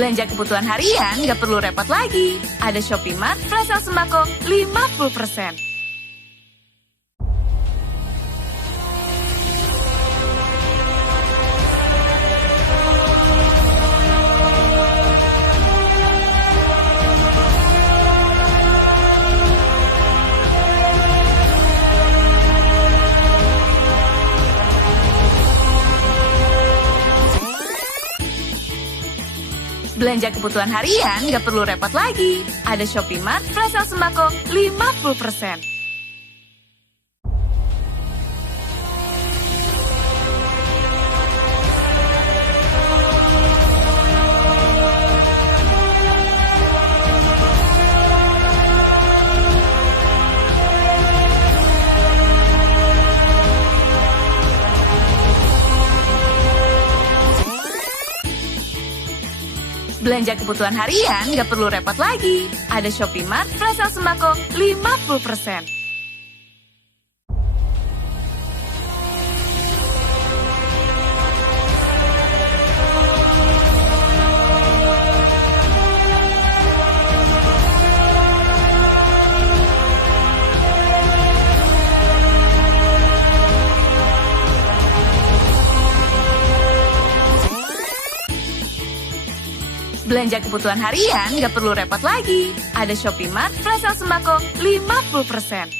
Belanja kebutuhan harian nggak perlu repot lagi. Ada Shopee Mart flash sale sembako 50%. Belanja kebutuhan harian nggak perlu repot lagi. Ada Shopee Mart flash sale sembako 50%. Belanja kebutuhan harian nggak perlu repot lagi. Ada Shopee Mart flash sale sembako 50%. Belanja kebutuhan harian nggak perlu repot lagi. Ada Shopee Mart flash sale sembako 50%.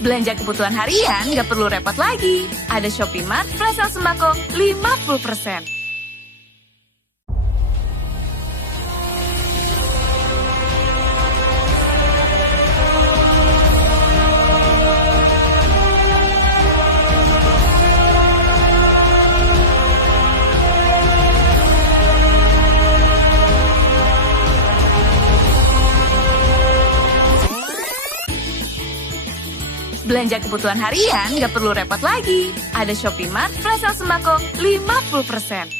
Belanja kebutuhan harian nggak perlu repot lagi. Ada Shopee Mart flash sale sembako 50%. Belanja kebutuhan harian nggak perlu repot lagi. Ada Shopee Mart flash sale sembako 50%.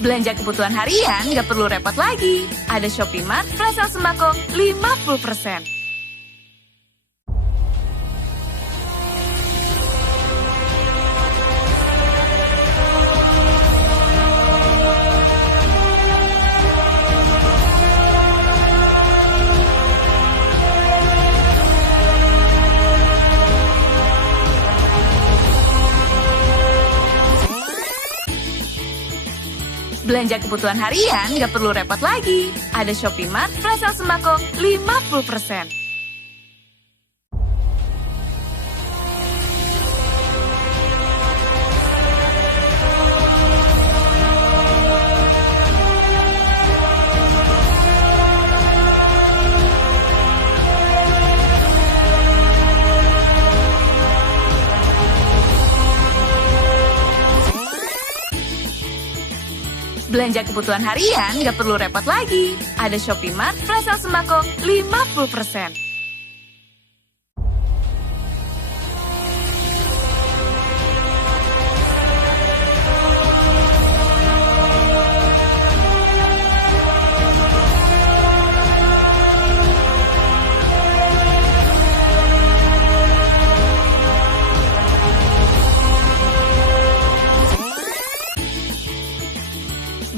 Belanja kebutuhan harian nggak perlu repot lagi. Ada Shopee Mart flash sale sembako 50%. Belanja kebutuhan harian nggak perlu repot lagi. Ada Shopee Mart flash sale sembako 50%. Belanja kebutuhan harian nggak perlu repot lagi. Ada Shopee Mart flash sale sembako 50%.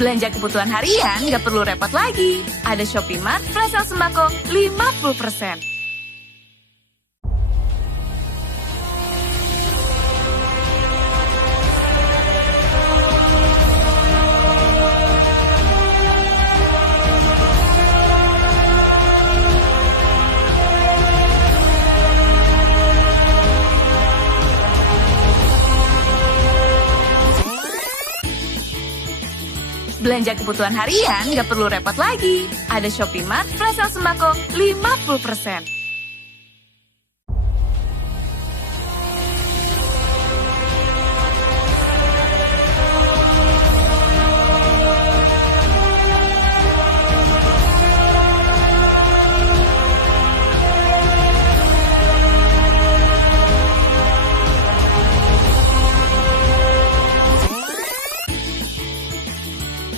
Belanja kebutuhan harian nggak perlu repot lagi. Ada Shopee Mart flash sale sembako 50%. Belanja kebutuhan harian nggak perlu repot lagi. Ada Shopee Mart Flash Sale Sembako 50%.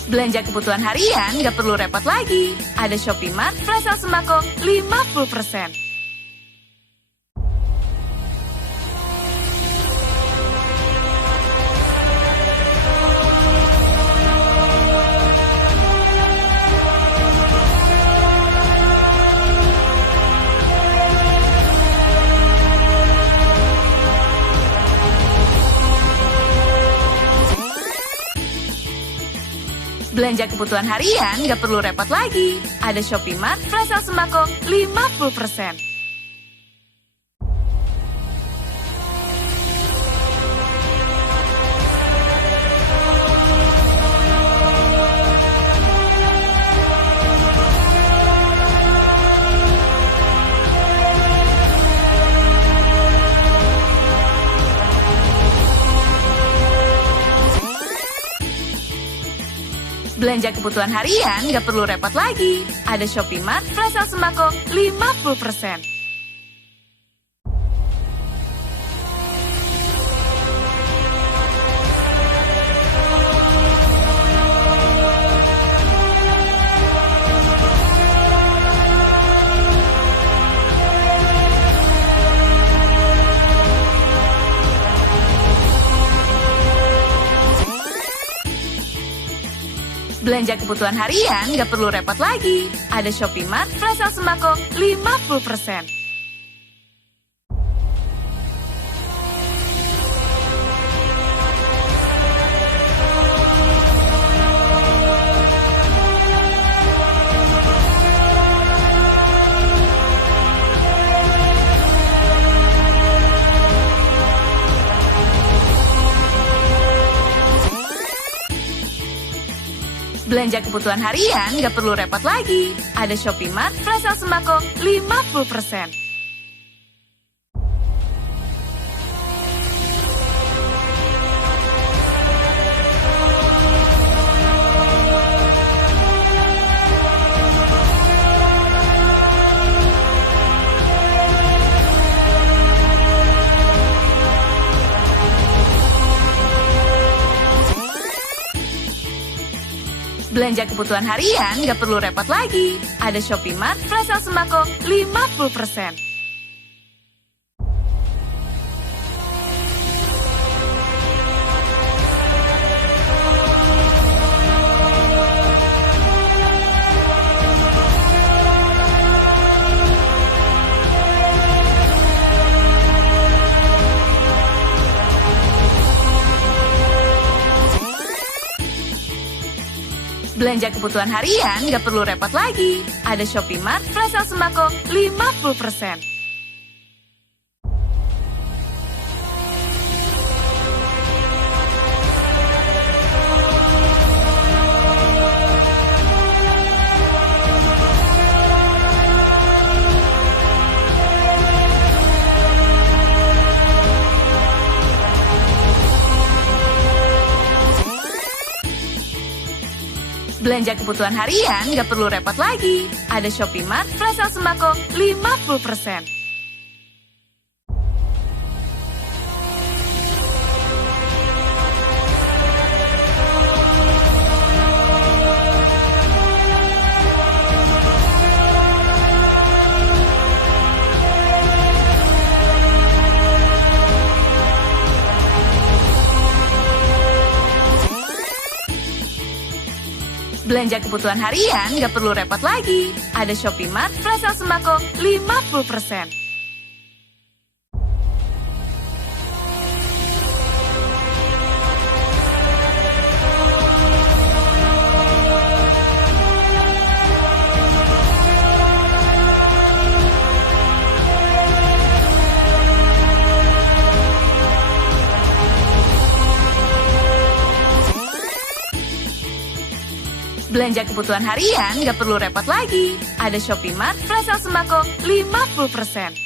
Belanja kebutuhan harian nggak perlu repot lagi. Ada Shopee Mart Flash Sale Sembako 50%. Belanja kebutuhan harian nggak perlu repot lagi. Ada Shopee Mart Flash Sale Sembako 50%. Belanja kebutuhan harian nggak perlu repot lagi. Ada Shopee Mart Flash Sale Sembako 50%. Belanja kebutuhan harian nggak perlu repot lagi. Ada Shopee Mart Flash Sale Sembako 50%. Belanja kebutuhan harian nggak perlu repot lagi. Ada Shopee Mart Flash Sale Sembako 50%. Belanja kebutuhan harian nggak perlu repot lagi. Ada Shopee Mart Flash Sale Sembako 50%. Belanja kebutuhan harian nggak perlu repot lagi. Ada Shopee Mart Flash Sale Sembako 50%. Belanja kebutuhan harian nggak perlu repot lagi. Ada Shopee Mart Flash Sale Sembako 50%. Belanja kebutuhan harian nggak perlu repot lagi. Ada Shopee Mart Flash Sale Sembako 50%. Belanja kebutuhan harian nggak perlu repot lagi. Ada Shopee Mart Flash Sale Sembako 50%.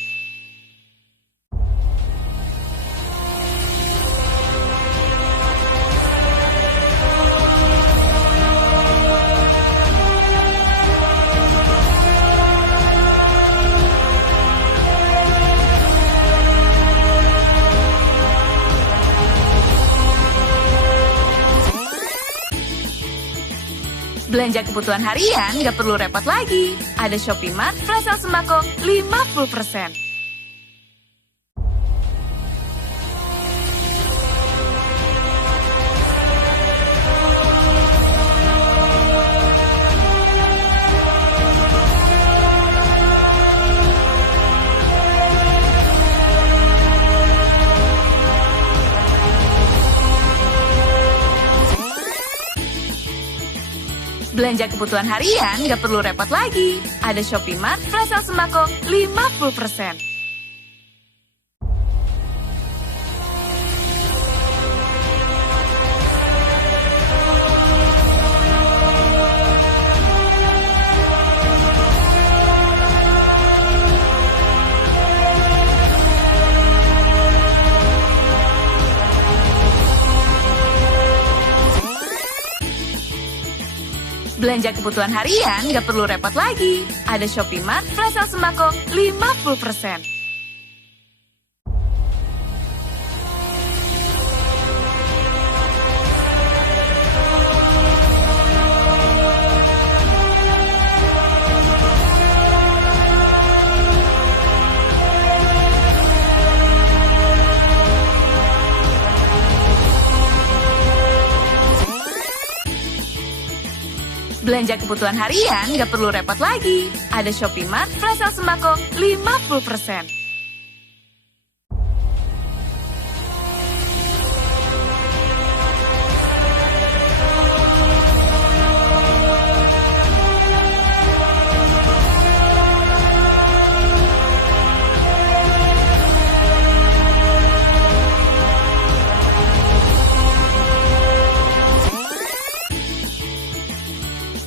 Belanja kebutuhan harian nggak perlu repot lagi. Ada Shopee Mart Flash Sale Sembako 50%. Belanja kebutuhan harian nggak perlu repot lagi. Ada Shopee Mart Flash Sale Sembako 50%. Belanja kebutuhan harian nggak perlu repot lagi. Ada Shopee Mart Flash Sale Sembako 50%. Belanja kebutuhan harian nggak perlu repot lagi. Ada Shopee Mart Flash Sale Sembako 50%.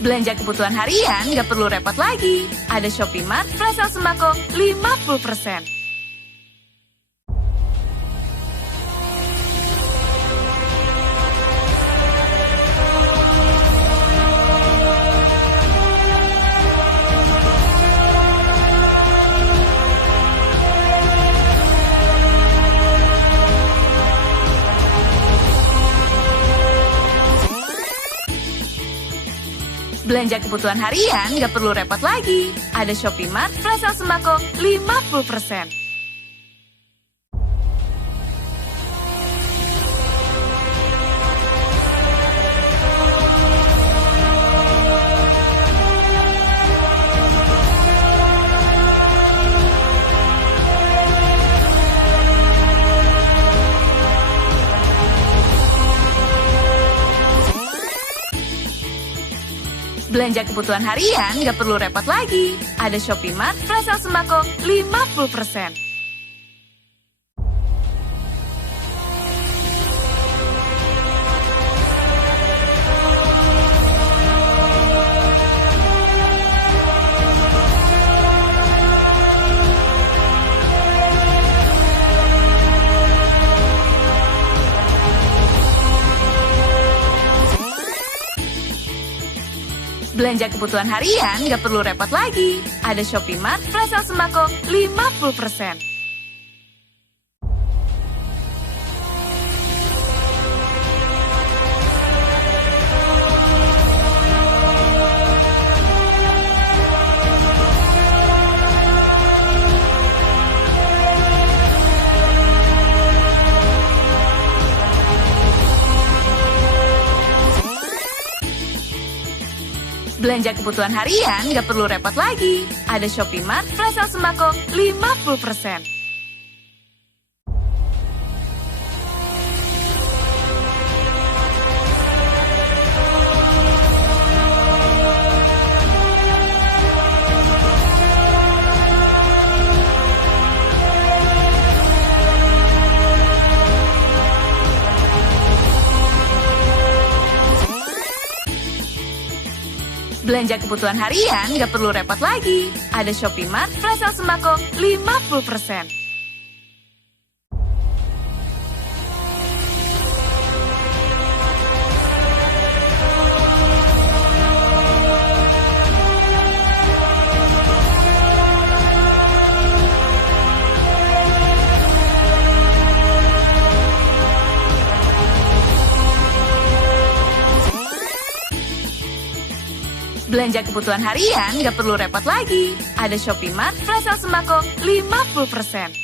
Belanja kebutuhan harian nggak perlu repot lagi. Ada Shopee Mart Flash Sale Sembako 50%. Belanja kebutuhan harian nggak perlu repot lagi. Ada Shopee Mart Flash Sale Sembako 50%. Belanja kebutuhan harian nggak perlu repot lagi. Ada Shopee Mart Flash Sale Sembako 50%. Belanja kebutuhan harian nggak perlu repot lagi. Ada Shopee Mart Flash Sale Sembako 50%. Belanja kebutuhan harian nggak perlu repot lagi. Ada Shopee Mart Flash Sale Sembako 50%. Belanja kebutuhan harian nggak perlu repot lagi. Ada Shopee Mart Flash Sale Sembako 50%. Belanja kebutuhan harian nggak perlu repot lagi. Ada Shopee Mart Flash Sale Sembako 50%.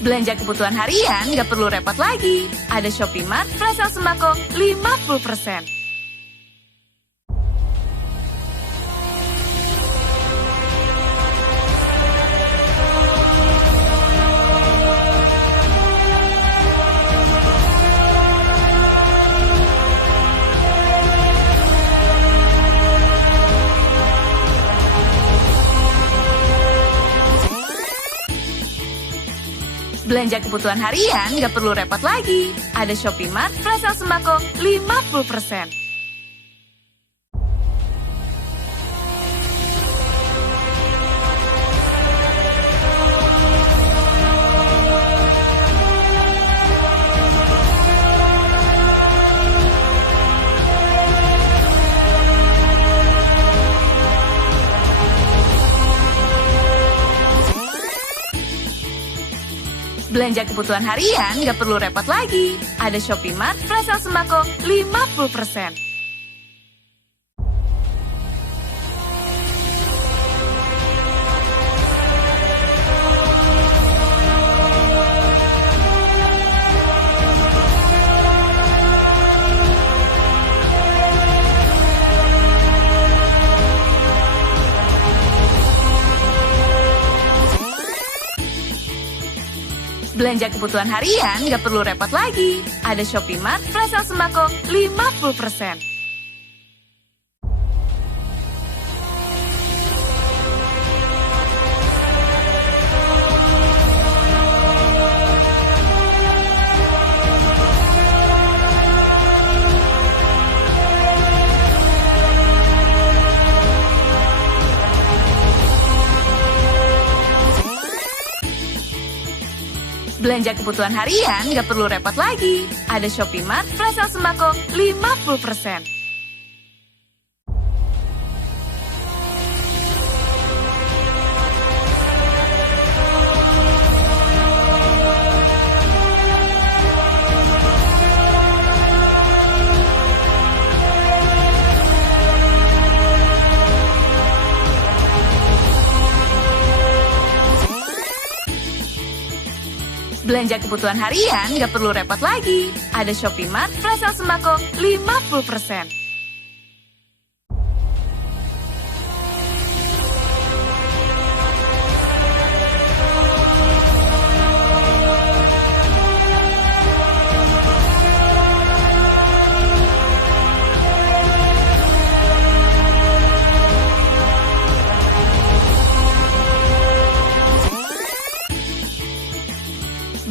Belanja kebutuhan harian nggak perlu repot lagi. Ada Shopee Mart Flash Sale Sembako 50%. Belanja kebutuhan harian nggak perlu repot lagi. Ada Shopee Mart Flash Sale Sembako 50%. Belanja kebutuhan harian nggak perlu repot lagi. Ada Shopee Mart Flash Sale Sembako 50%. Belanja kebutuhan harian nggak perlu repot lagi. Ada Shopee Mart Flash Sale Sembako 50%. Belanja kebutuhan harian nggak perlu repot lagi. Ada Shopee Mart Flash Sale Sembako 50%. Belanja kebutuhan harian nggak perlu repot lagi. Ada Shopee Mart Flash Sale Sembako 50%.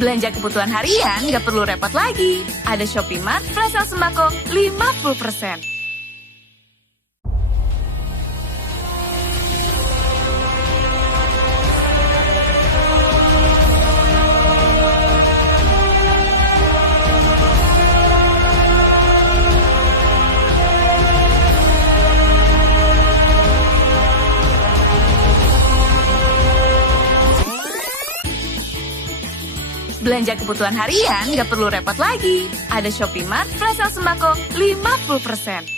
Belanja kebutuhan harian nggak perlu repot lagi. Ada Shopee Mart Flash Sale Sembako 50%. Belanja kebutuhan harian nggak perlu repot lagi. Ada Shopee Mart Flash Sale Sembako 50%.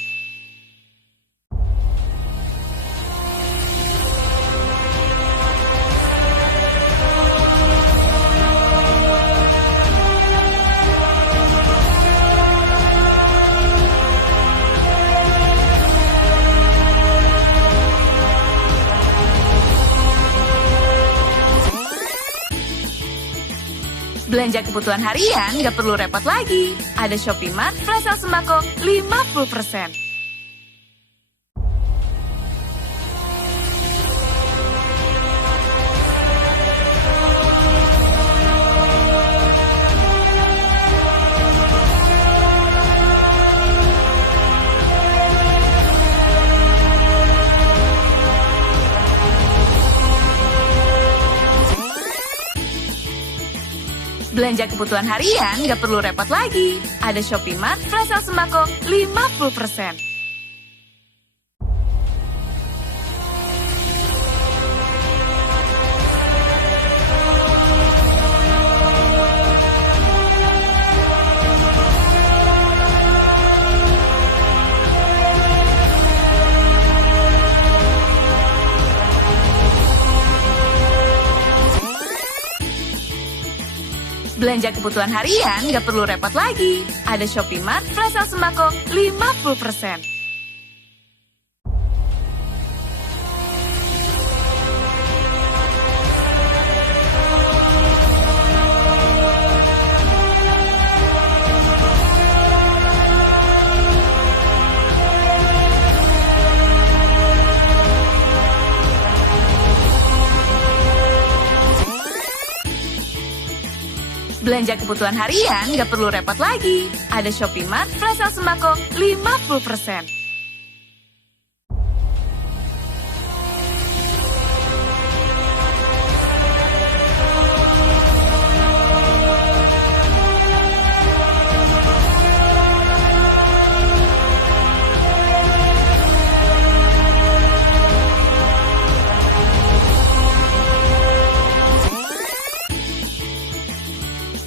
Belanja kebutuhan harian nggak perlu repot lagi. Ada Shopee Mart Flash Sale Sembako 50%. Belanja kebutuhan harian nggak perlu repot lagi. Ada Shopee Mart Flash Sale Sembako 50%. Belanja kebutuhan harian nggak perlu repot lagi. Ada Shopee Mart Flash Sale Sembako 50%. Belanja kebutuhan harian nggak perlu repot lagi. Ada Shopee Mart Flash Sale Sembako 50%.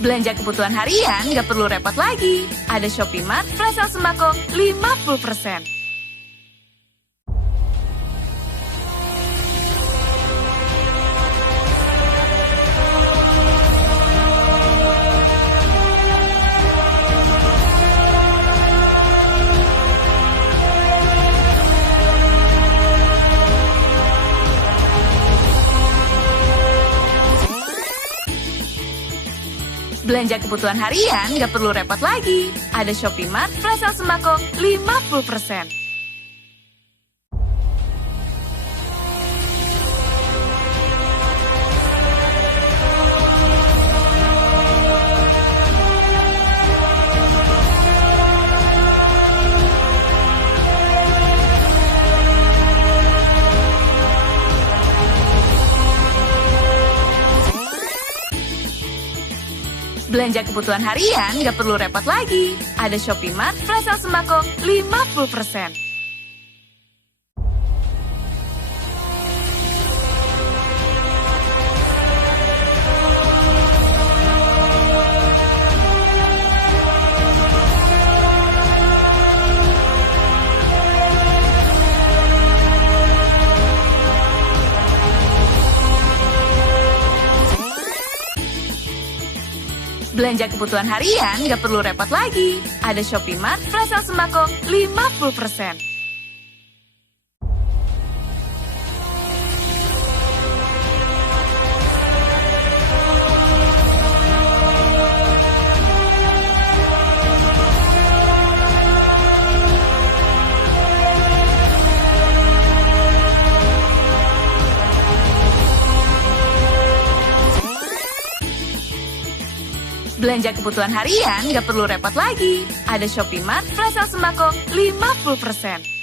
Belanja kebutuhan harian nggak perlu repot lagi. Ada Shopee Mart Flash Sale Sembako 50%. Belanja kebutuhan harian nggak perlu repot lagi. Ada Shopee Mart Flash Sale Sembako 50%. Belanja kebutuhan harian nggak perlu repot lagi. Ada Shopee Mart Flash Sale Sembako 50%. Belanja kebutuhan harian nggak perlu repot lagi. Ada Shopee Mart Flash Sale Sembako 50%. Belanja kebutuhan harian nggak perlu repot lagi. Ada Shopee Mart Flash Sale Sembako 50%.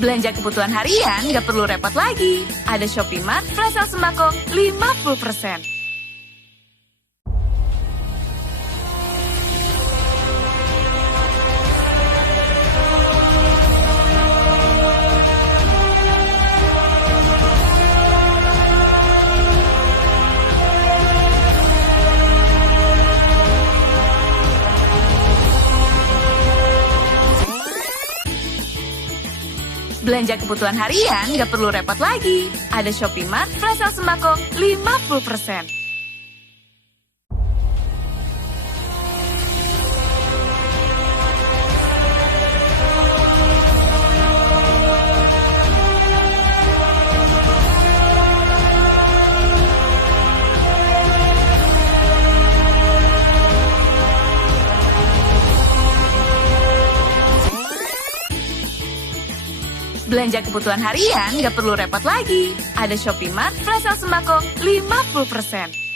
Belanja kebutuhan harian nggak perlu repot lagi. Ada Shopee Mart Flash Sale Sembako 50%. Belanja kebutuhan harian nggak perlu repot lagi. Ada Shopee Mart Flash Sale Sembako 50%. Belanja kebutuhan harian nggak perlu repot lagi. Ada Shopee Mart Flash Sale Sembako 50%.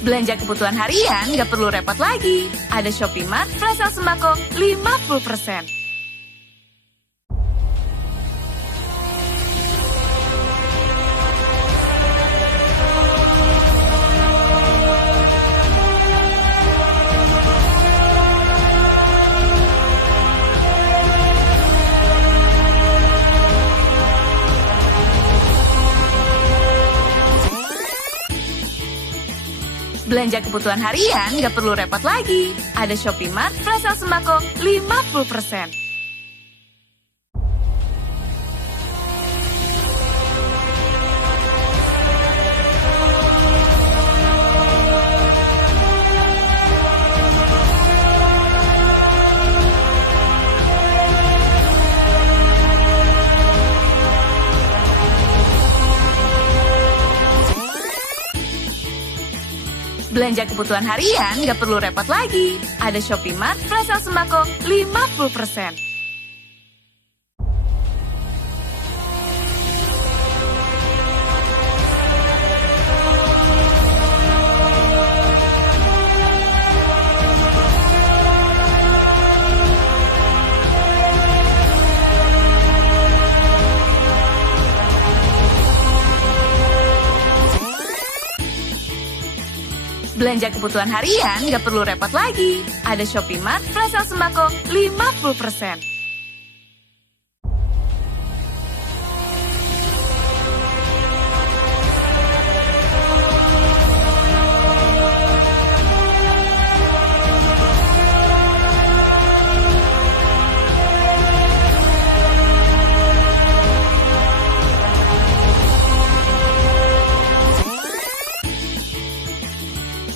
Belanja kebutuhan harian nggak perlu repot lagi. Ada Shopee Mart Flash Sale Sembako 50%. Belanja kebutuhan harian nggak perlu repot lagi. Ada Shopee Mart Flash Sale Sembako 50%. Belanja kebutuhan harian nggak perlu repot lagi. Ada Shopee Mart Flash Sale Sembako 50%. Belanja kebutuhan harian nggak perlu repot lagi. Ada Shopee Mart Flash Sale Sembako 50%.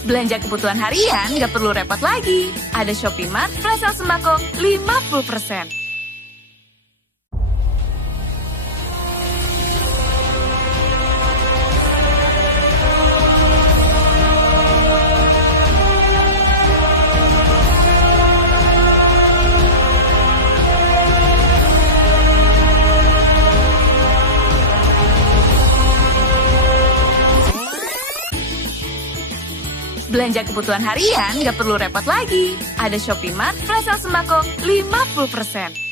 Belanja kebutuhan harian nggak perlu repot lagi. Ada Shopee Mart Flash Sale Sembako 50%. Belanja kebutuhan harian nggak perlu repot lagi. Ada Shopee Mart Flash Sale Sembako 50%.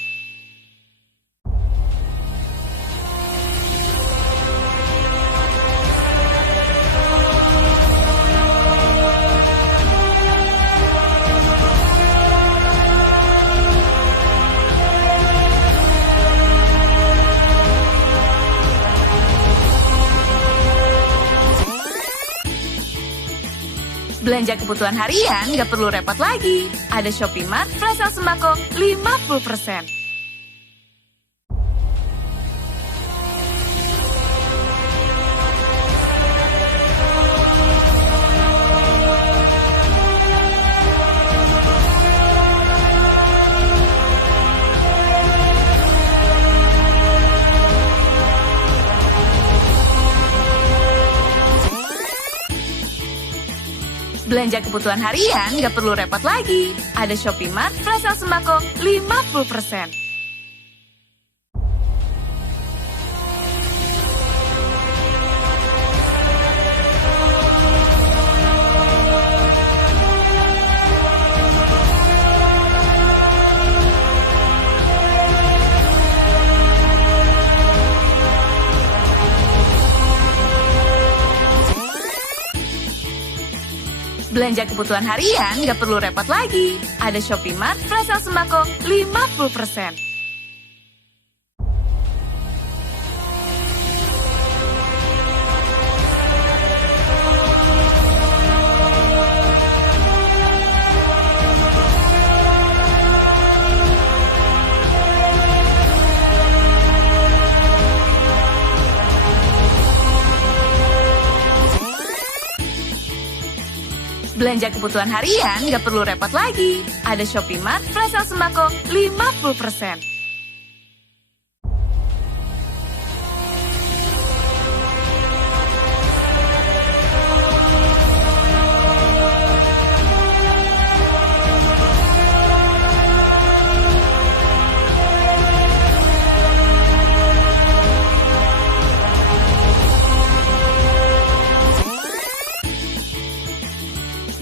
Belanja kebutuhan harian nggak perlu repot lagi. Ada Shopee Mart Flash Sale Sembako 50%. Belanja kebutuhan harian nggak perlu repot lagi. Ada Shopee Mart Flash Sale Sembako 50%. Belanja kebutuhan harian nggak perlu repot lagi. Ada Shopee Mart Flash Sale Sembako 50%. Belanja kebutuhan harian nggak perlu repot lagi. Ada Shopee Mart Flash Sale Sembako 50%.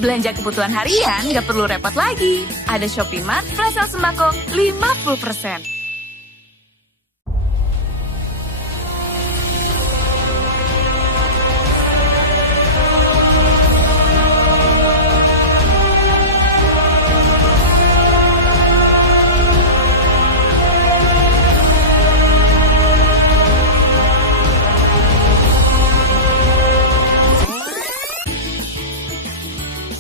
Belanja kebutuhan harian nggak perlu repot lagi. Ada Shopee Mart Flash Sale Sembako 50%.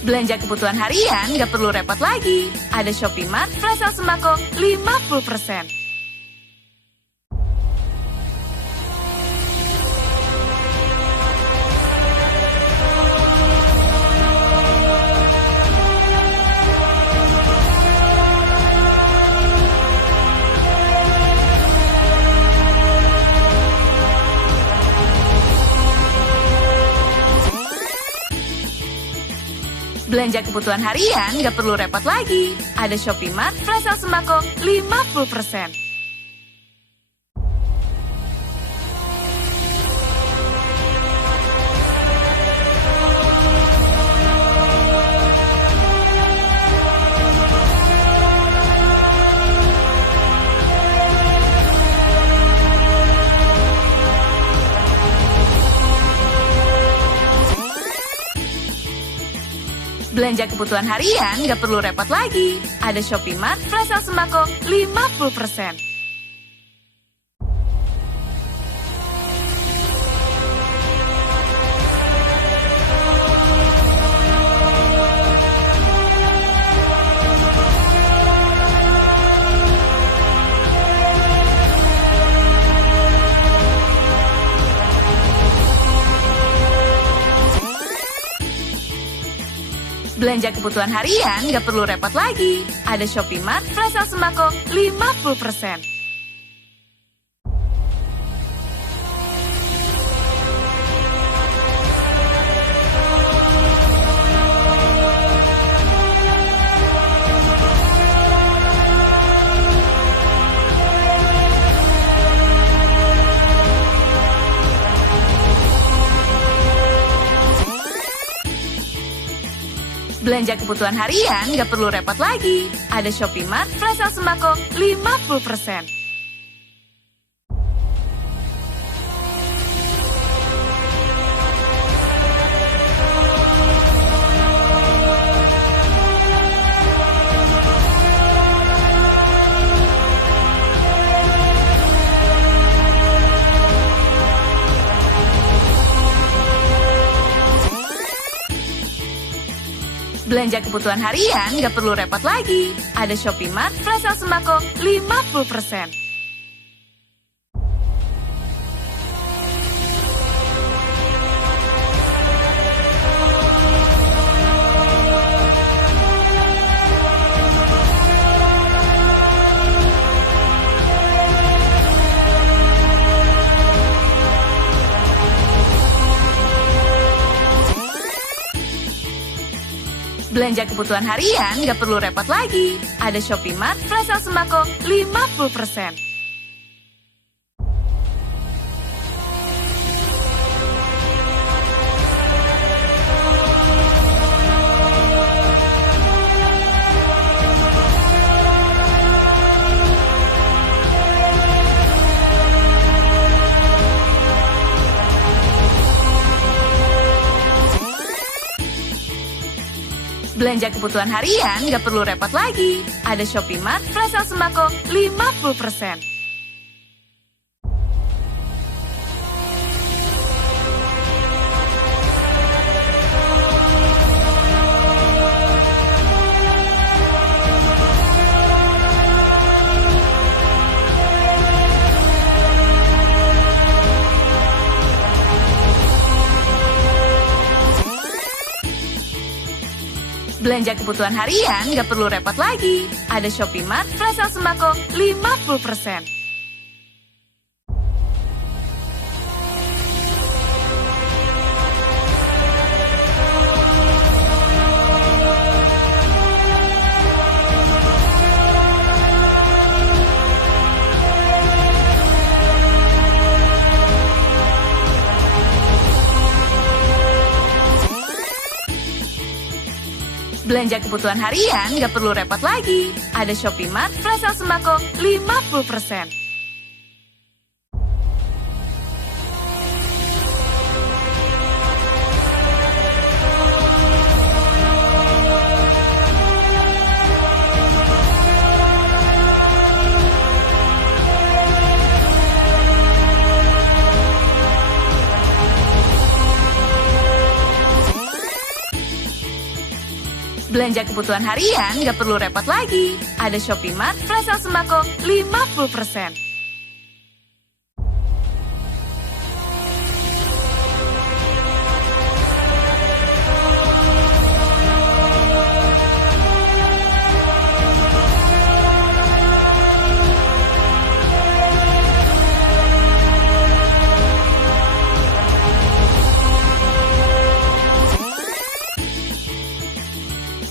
Belanja kebutuhan harian nggak perlu repot lagi. Ada Shopee Mart Flash Sale Sembako 50%. Belanja kebutuhan harian nggak perlu repot lagi. Ada Shopee Mart Flash Sale Sembako 50%. Belanja kebutuhan harian nggak perlu repot lagi. Ada Shopee Mart Flash Sale Sembako 50%. Belanja kebutuhan harian nggak perlu repot lagi. Ada Shopee Mart Flash Sale Sembako 50%. Belanja kebutuhan harian nggak perlu repot lagi. Ada Shopee Mart Flash Sale Sembako 50%. Belanja kebutuhan harian nggak perlu repot lagi. Ada Shopee Mart Flash Sale Sembako 50%. Belanja kebutuhan harian nggak perlu repot lagi. Ada Shopee Mart Flash Sale Sembako 50%. Belanja kebutuhan harian nggak perlu repot lagi. Ada Shopee Mart Flash Sale Sembako 50%. Belanja kebutuhan harian nggak perlu repot lagi. Ada Shopee Mart Flash Sale Sembako 50%. Belanja kebutuhan harian nggak perlu repot lagi. Ada Shopee Mart Flash Sale Sembako 50%. Belanja kebutuhan harian nggak perlu repot lagi. Ada Shopee Mart Flash Sale Sembako 50%.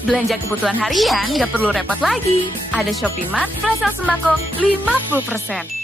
Belanja kebutuhan harian nggak perlu repot lagi. Ada Shopee Mart Flash Sale Sembako 50%.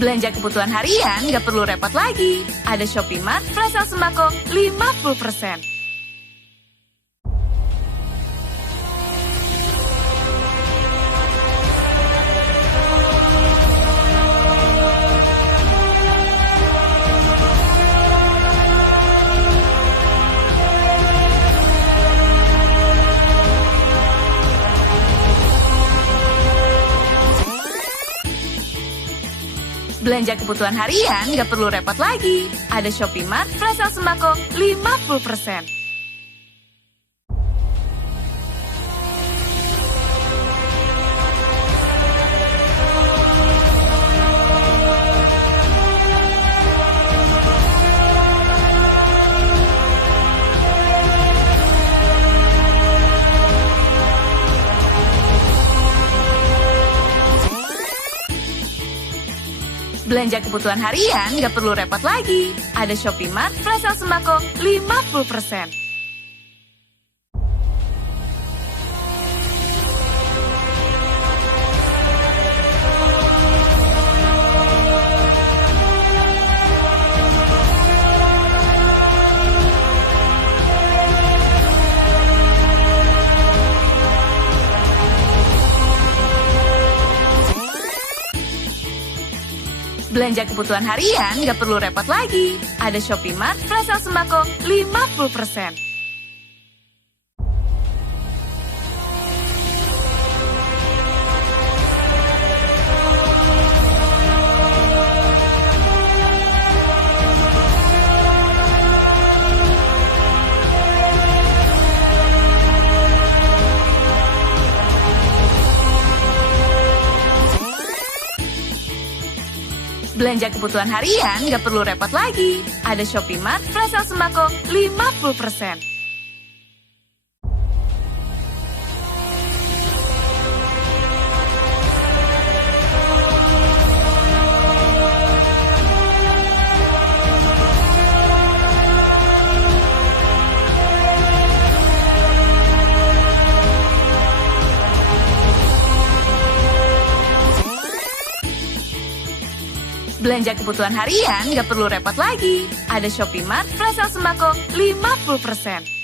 Belanja kebutuhan harian nggak perlu repot lagi. Ada Shopee Mart Flash Sale Sembako 50%. Belanja kebutuhan harian nggak perlu repot lagi. Ada Shopee Mart Flash Sale Sembako 50%. Belanja kebutuhan harian nggak perlu repot lagi. Ada Shopee Mart Flash Sale Sembako 50%. Belanja kebutuhan harian nggak perlu repot lagi. Ada Shopee Mart Flash Sale Sembako 50%. Belanja kebutuhan harian nggak perlu repot lagi. Ada Shopee Mart Flash Sale Sembako 50%. Belanja kebutuhan harian nggak perlu repot lagi. Ada Shopee Mart Flash Sale Sembako 50%.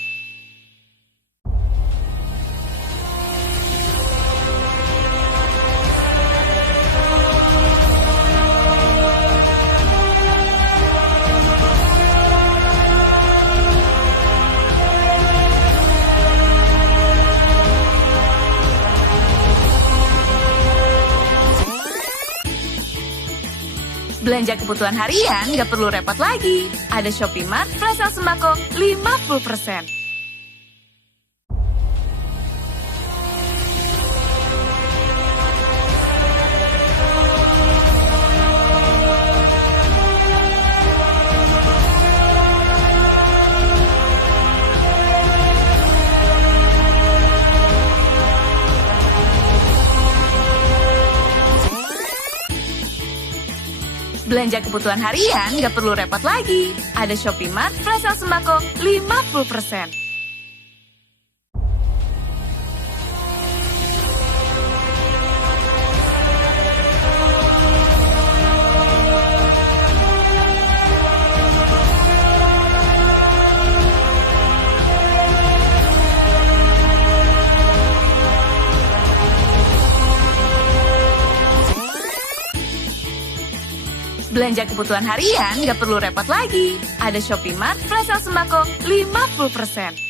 Belanja kebutuhan harian nggak perlu repot lagi. Ada Shopee Mart Flash Sale Sembako 50%. Belanja kebutuhan harian nggak perlu repot lagi. Ada Shopee Mart Flash Sale Sembako 50%. Belanja kebutuhan harian nggak perlu repot lagi. Ada Shopee Mart Flash Sale Sembako 50%.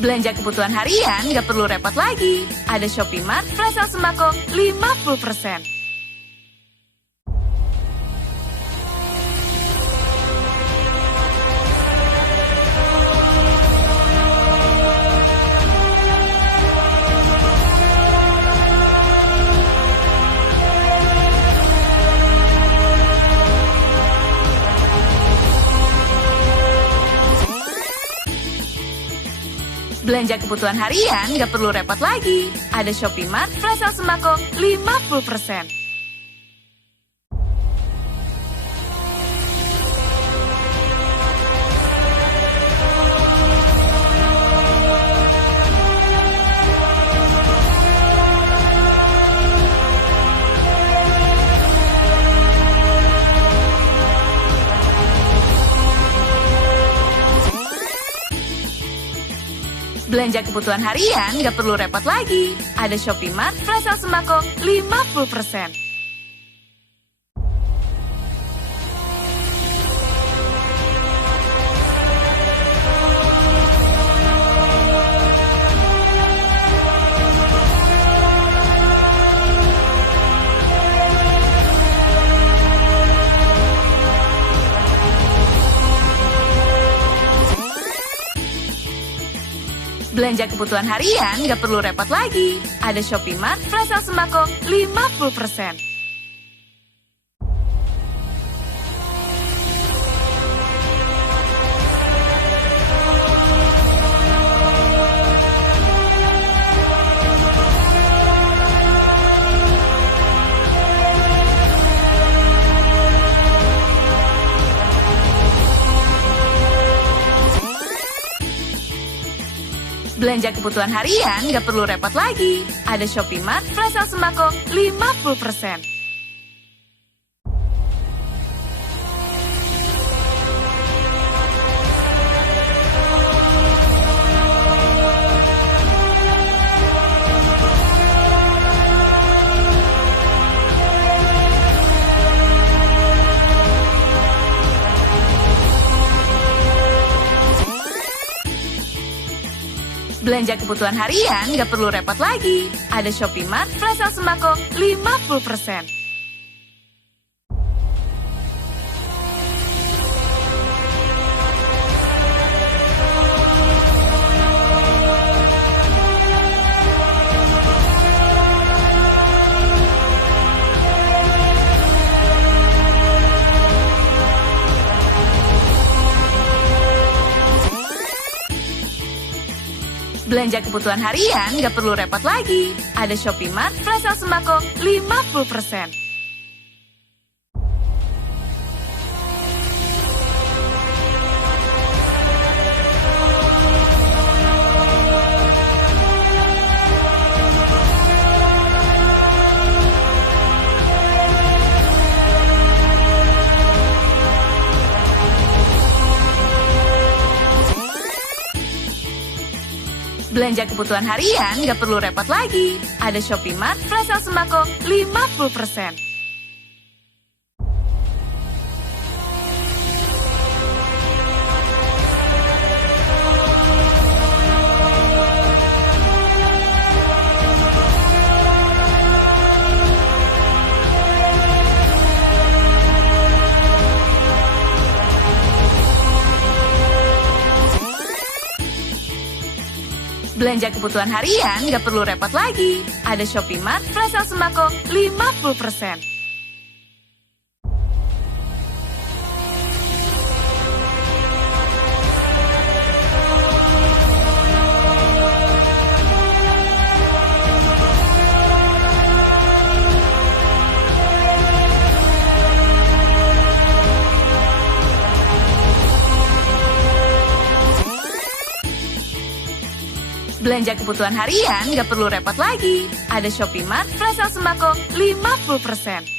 Belanja kebutuhan harian nggak perlu repot lagi. Ada Shopee Mart Flash Sale Sembako 50%. Belanja kebutuhan harian nggak perlu repot lagi. Ada Shopee Mart Flash Sale Sembako 50%. Belanja kebutuhan harian nggak perlu repot lagi. Ada Shopee Mart Flash Sale Sembako 50%. Belanja kebutuhan harian nggak perlu repot lagi. Ada Shopee Mart Flash Sale Sembako 50%. Belanja kebutuhan harian nggak perlu repot lagi. Ada Shopee Mart Flash Sale Sembako 50%. Belanja kebutuhan harian nggak perlu repot lagi. Ada Shopee Mart Flash Sale Sembako 50%. Belanja kebutuhan harian nggak perlu repot lagi. Ada Shopee Mart Flash Sale Sembako 50%. Belanja kebutuhan harian nggak perlu repot lagi. Ada Shopee Mart Flash Sale Sembako 50%. Belanja kebutuhan harian nggak perlu repot lagi. Ada Shopee Mart Flash Sale Sembako 50%. Belanja kebutuhan harian nggak perlu repot lagi. Ada Shopee Mart Flash Sale Sembako 50%.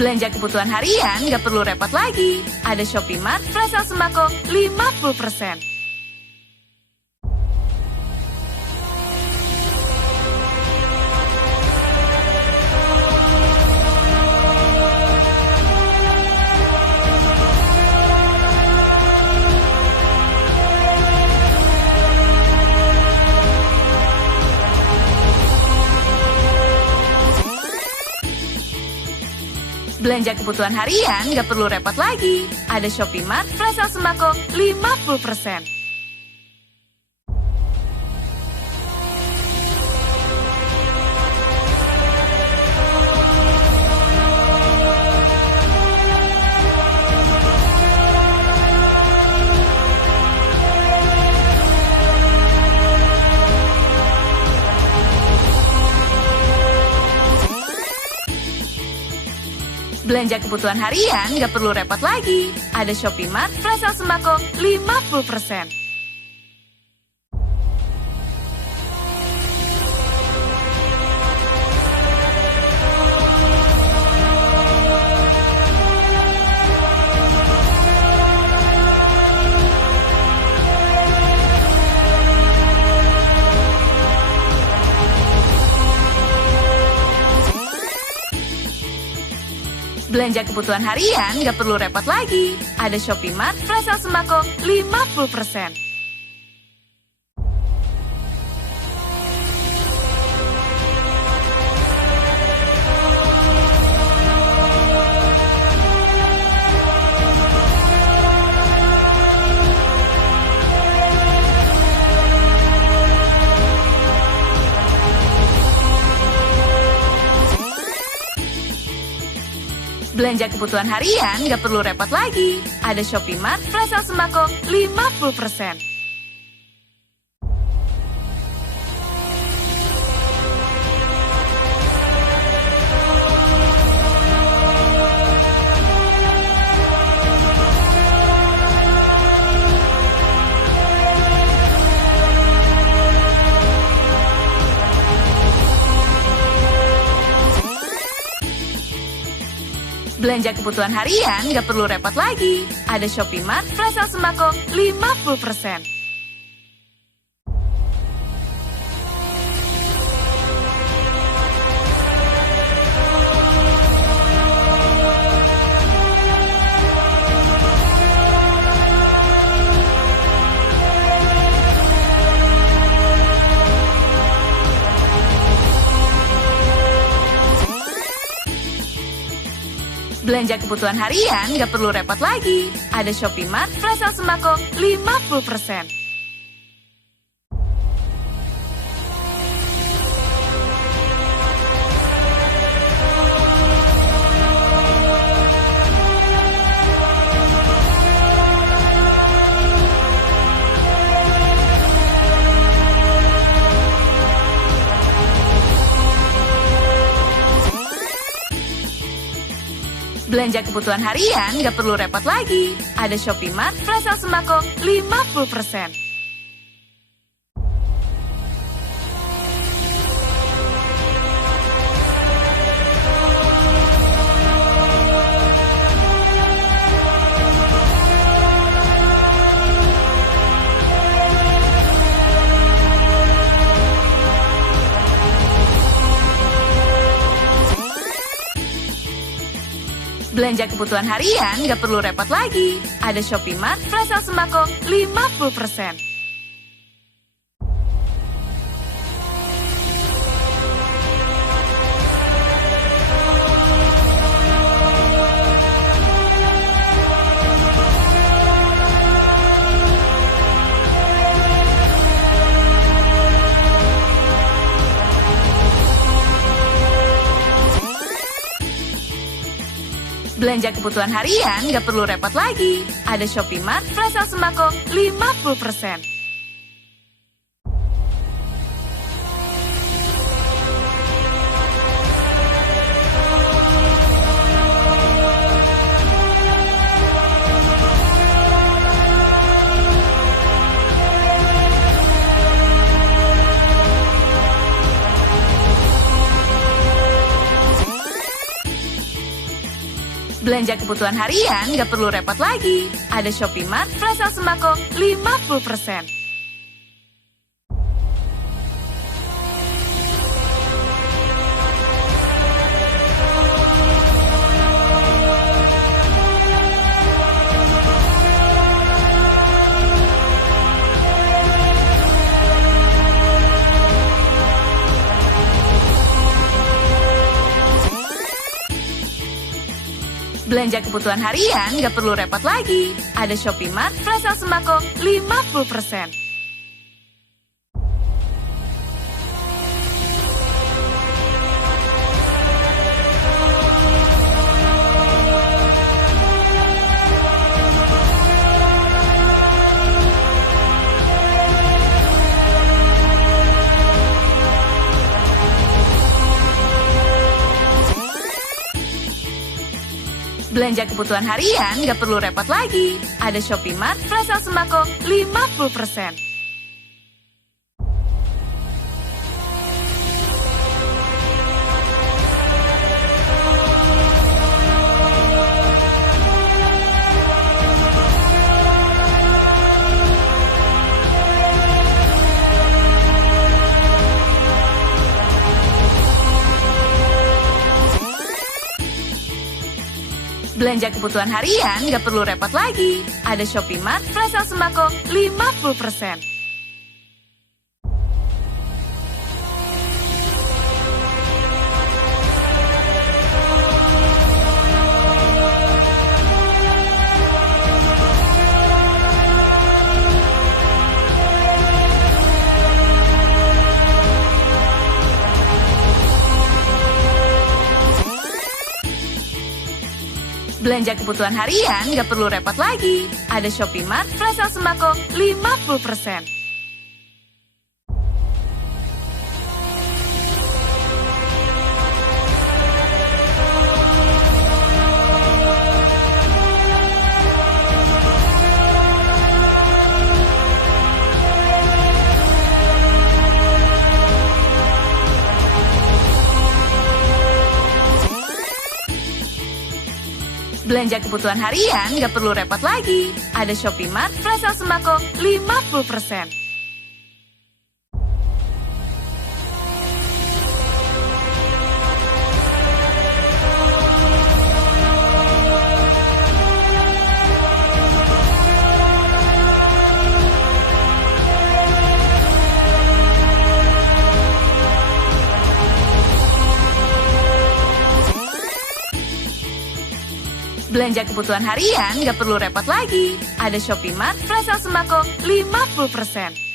Belanja kebutuhan harian nggak perlu repot lagi. Ada Shopee Mart Flash Sale Sembako 50%. Belanja kebutuhan harian nggak perlu repot lagi. Ada Shopee Mart Flash Sale Sembako 50%. Belanja kebutuhan harian nggak perlu repot lagi. Ada Shopee Mart Flash Sale Sembako 50%. Belanja kebutuhan harian nggak perlu repot lagi. Ada Shopee Mart Flash Sale Sembako 50%. Belanja kebutuhan harian nggak perlu repot lagi. Ada Shopee Mart Flash Sale Sembako 50%. Belanja kebutuhan harian nggak perlu repot lagi. Ada Shopee Mart Flash Sale Sembako 50%. Belanja kebutuhan harian nggak perlu repot lagi. Ada Shopee Mart Flash Sale Sembako 50%. Belanja kebutuhan harian nggak perlu repot lagi. Ada Shopee Mart Flash Sale Sembako 50%. Belanja kebutuhan harian nggak perlu repot lagi. Ada Shopee Mart Flash Sale Sembako 50%. Belanja kebutuhan harian nggak perlu repot lagi. Ada Shopee Mart Flash Sale Sembako 50%. Belanja kebutuhan harian nggak perlu repot lagi. Ada Shopee Mart Flash Sale Sembako 50%. Belanja kebutuhan harian nggak perlu repot lagi. Ada Shopee Mart Flash Sale Sembako 50%. Belanja kebutuhan harian nggak perlu repot lagi. Ada Shopee Mart Flash Sale Sembako 50%. Belanja kebutuhan harian nggak perlu repot lagi. Ada Shopee Mart Flash Sale Sembako 50%. Belanja kebutuhan harian nggak perlu repot lagi. Ada Shopee Mart Flash Sale Sembako 50%. Belanja kebutuhan harian nggak perlu repot lagi. Ada Shopee Mart Flash Sale Sembako 50%. Belanja kebutuhan harian nggak perlu repot lagi. Ada Shopee Mart Flash Sale Sembako 50%.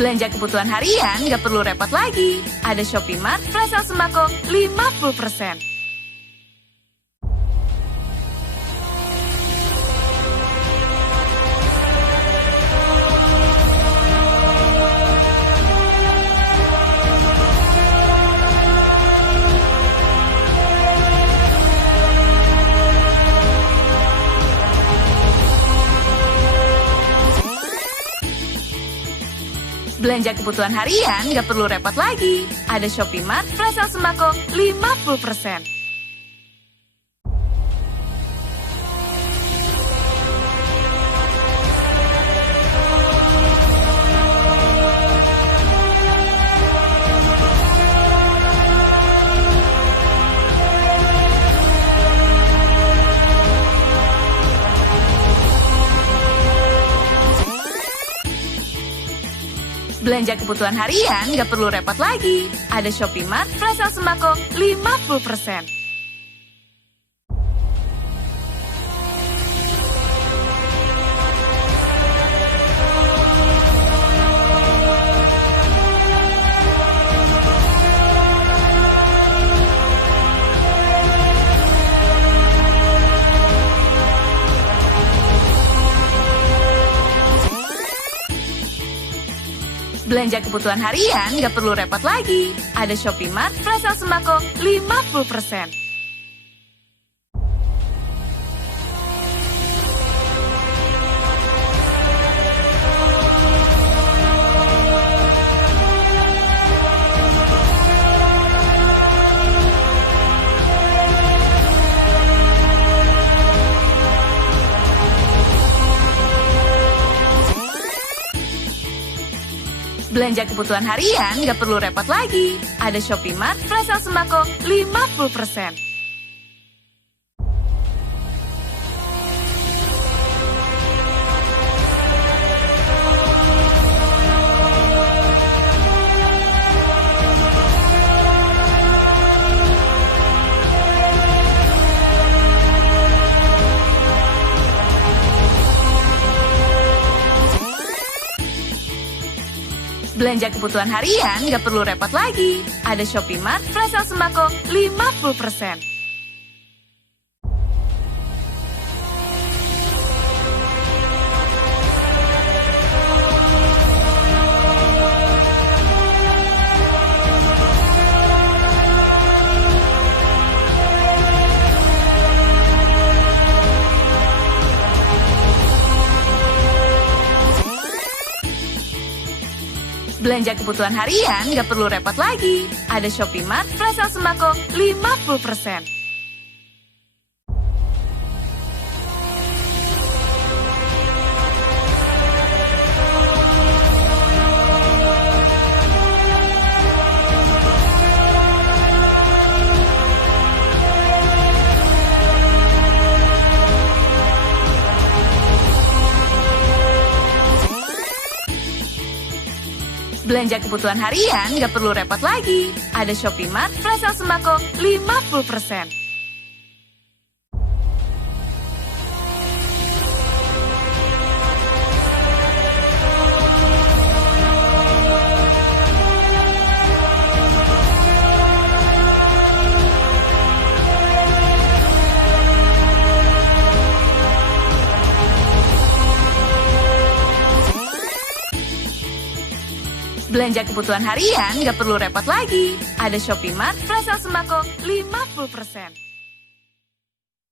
Belanja kebutuhan harian nggak perlu repot lagi. Ada Shopee Mart Flash Sale Sembako 50%. Belanja kebutuhan harian nggak perlu repot lagi. Ada Shopee Mart Flash Sale Sembako 50%. Belanja kebutuhan harian nggak perlu repot lagi. Ada Shopee Mart Flash Sale Sembako 50%. Belanja kebutuhan harian nggak perlu repot lagi. Ada Shopee Mart Flash Sale Sembako 50%. Belanja kebutuhan harian nggak perlu repot lagi. Ada Shopee Mart Flash Sale Sembako 50%. Belanja kebutuhan harian nggak perlu repot lagi. Ada Shopee Mart Flash Sale Sembako 50%. Belanja kebutuhan harian nggak perlu repot lagi. Ada Shopee Mart Flash Sale Sembako 50%. Belanja kebutuhan harian nggak perlu repot lagi. Ada Shopee Mart Flash Sale Sembako 50%. Belanja kebutuhan harian nggak perlu repot lagi. Ada Shopee Mart Flash Sale Sembako 50%.